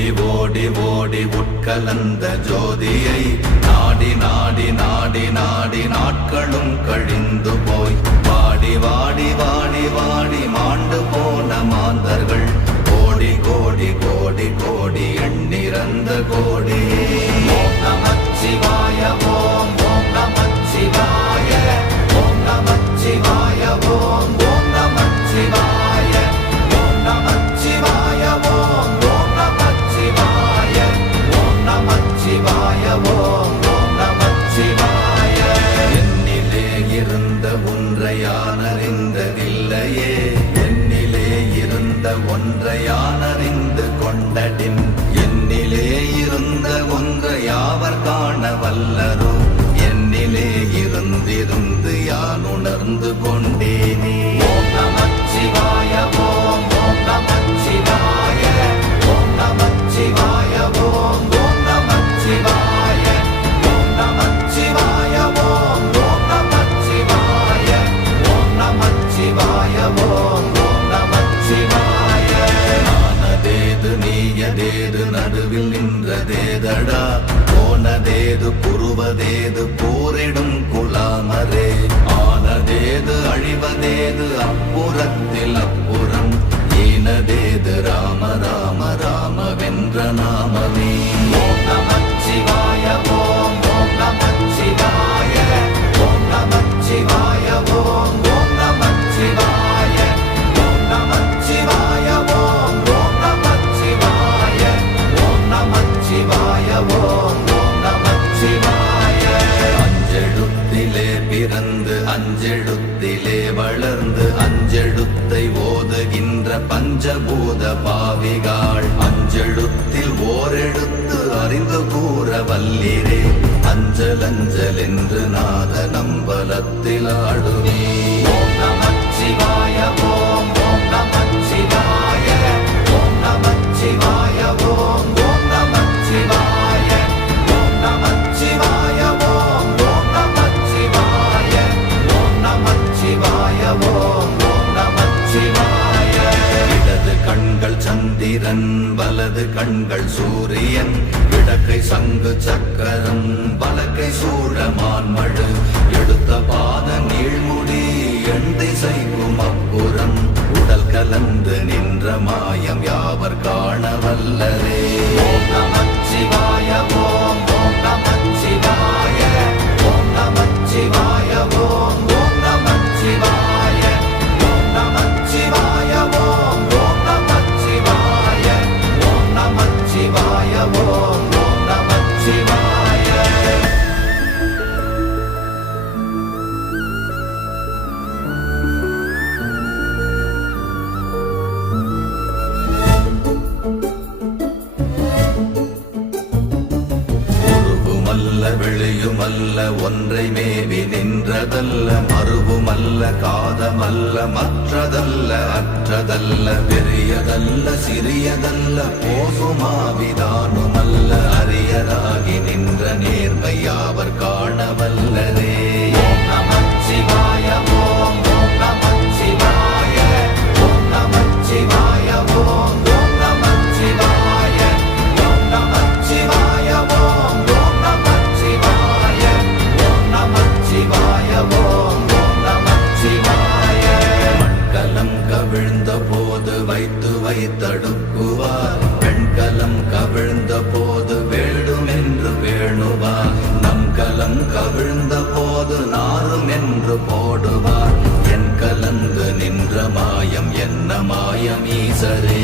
ஓடி ஓடி ஓடி உட்கலந்த ஜோதியை நாடி நாடி நாடி நாடி நாட்களும் கழிந்து போய் வாடி வாடி வாடி வாடி மாண்டு போன மாந்தர்கள் கோடி கோடி கோடி கோடி எண்ணிறந்த கோடி. ஓம் நமச்சிவாய ஓம் ஓம் நமச்சிவாய ஓம் நமச்சிவாய ஓம் ஓம் நமச்சிவாய ஓம் நமச்சிவாய ஓம் ஓம் நமச்சிவாய ஓம் நமச்சிவாய ஓம் ஓம் நமச்சிவாய. என்னிலே இருந்த ஒன்றை யான் அறிந்ததில்லையே, என்னிலே இருந்த ஒன்றை யான் அறிந்து கொண்டடின், என்னிலே இருந்த ஒன்றை யாவர் காண வல்லரோ, என்னிலே இருந்திருந்து யான் உணர்ந்து கொண்டேனே. ஓம் நமச்சிவாய ஓம் ஓம் நமச்சிவாய ஓம் நமச்சிவாய ஓம் ஓம் நமச்சிவாய ஓம் நமச்சிவாய ஓம் ஓம் நமச்சிவாய ஓம் நமச்சிவாய ஓம் ஓம் நமச்சிவாய. நானதேது நீயதேது நடுவில் நின்றதேதடா, போனதேது புருவதேது போரிடும் குலாமரே, ஆனதேது அழிவதேது அப்புறத்தில் அப்புறம், ஈனதேது ராம ராம ராம வென்ற நாமமே. ஓம் நமச்சிவாய ஓம் ஓம் நமச்சிவாய ஓம் நமச்சிவாய ஓம் ஓம் நமச்சிவாய ஓம் நமச்சிவாய ஓம் ஓம் நமச்சிவாய ஓம் நமச்சிவாய ஓம் ஓம் நமச்சிவாய. அஞ்செழுத்திலே பிறந்து அஞ்செழுத்திலே வளர்ந்து அஞ்செழுத்தை ஓதுகின்ற பஞ்சபூத பாவிகாள், அஞ்செழுத்தில் ஓரெழுத்து அறிந்து கூற வல்லிரே, அஞ்சல் அஞ்சல் என்று நாத நம்பலத்தில் ஆடுவே. ஓம் நமச்சிவாய ஓம் ஓம் நமச்சிவாய ஓம் நமச்சிவாய ஓம் ஓம் நமச்சிவாய ஓம் நமச்சிவாய ஓம் ஓம் நமச்சிவாய ஓம் நமச்சிவாய ஓம் ஓம் நமச்சிவாய. இடது கண்கள் சந்திரன் வலது கண்கள் சூரியன், இடக்கை சங்கு சக்கரம் வலக்கை சூழமான்மழு, எடுத்த பாத நீழ்முடி எண் திசைக்கும் அப்புறம், உடல் கலந்து நின்ற மாயம் யாவர் காண வல்லரே. ஓம் நமச்சிவாய ஓம் ஓம் நமச்சிவாய ஓம் நமச்சிவாய ஓம் ஓம் நமச்சிவாய ஓம் நமச்சிவாய ஓம் ஓம் நமச்சிவாய ஓம் நமச்சிவாய ஓம் ஓம் நமச்சிவாய. உருவுமல்ல வெளியுமல்ல ஒன்றை மேவி நின்றதல்ல, மறுவுமல்ல காதமல்ல மற்றதல்ல அற்றதல்ல, பெரியதல்ல சிறியதல்ல போகுமாவிதானுமல்ல, அரியராகி நின்ற நேர்மை யாவர் காண வல்லரே. ஓம் நமச்சிவாய ஓம் ஓம் நமச்சிவாய ஓம் நமச்சிவாய ஓம் ஓம் நமச்சிவாய ஓம் நமச்சிவாய ஓம் ஓம் நமச்சிவாய ஓம் நமச்சிவாய ஓம் ஓம் நமச்சிவாய. மண்கலம் கவிழ்ந்த போது வைத்து வைத்தடுக்குவார், பெண்கலம் கவிழ்ந்த போது வேண்டுமென்று வேணுவார், நம் கலம் கவிழ்ந்த போது நாரும் என்று போடுவார், என் கலந்து நின்ற மாயம் என்ன மாயம் ஈசரே.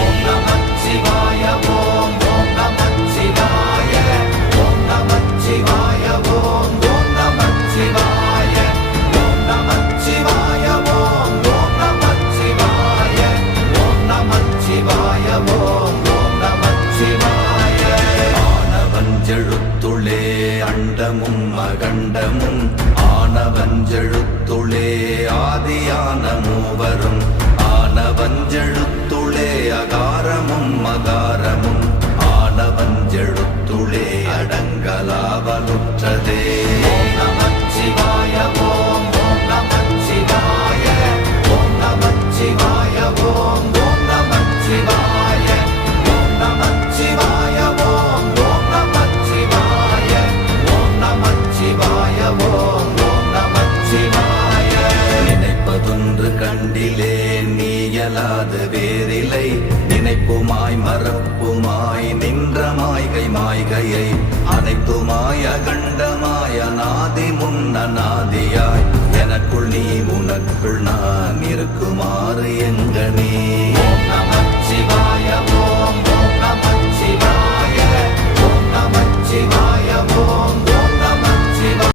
ஓம் நமச்சிவாய ஓம் ஓம் நமச்சிவாய ஓம் நமச்சிவாய ஓம் ஓம் நமச்சிவாய ஓம் நமச்சிவாய ஓம் ஓம் நமச்சிவாய ஓம் நமச்சிவாய ஓம் ஓம் நமச்சிவாய. ஆனவஞ்செழுத்துளே அண்டமும் அகண்டமும், ஆனவஞ்செழுத்துளே ஆதியான மூவரும், ஆனவஞ்செழுத்துளே அகாரமும் மகாரமும், ஆனவஞ்செழுத்துளே அடங்கலாவலுற்றதே. ஓம் நமச்சிவாய ஓம் ஓம் நமச்சிவாய ஓம் நமச்சிவாய ஓம் ஓம் நமச்சிவாய ஓம் நமச்சிவாய இரண்டிலே நீயலாது வேறில்லை நினைப்புமாய் மறப்புமாய் நின்ற மாய்கை மாய்கையை அனைத்துமாய் அகண்டமாய் அநாதி முன்னநாதியாய்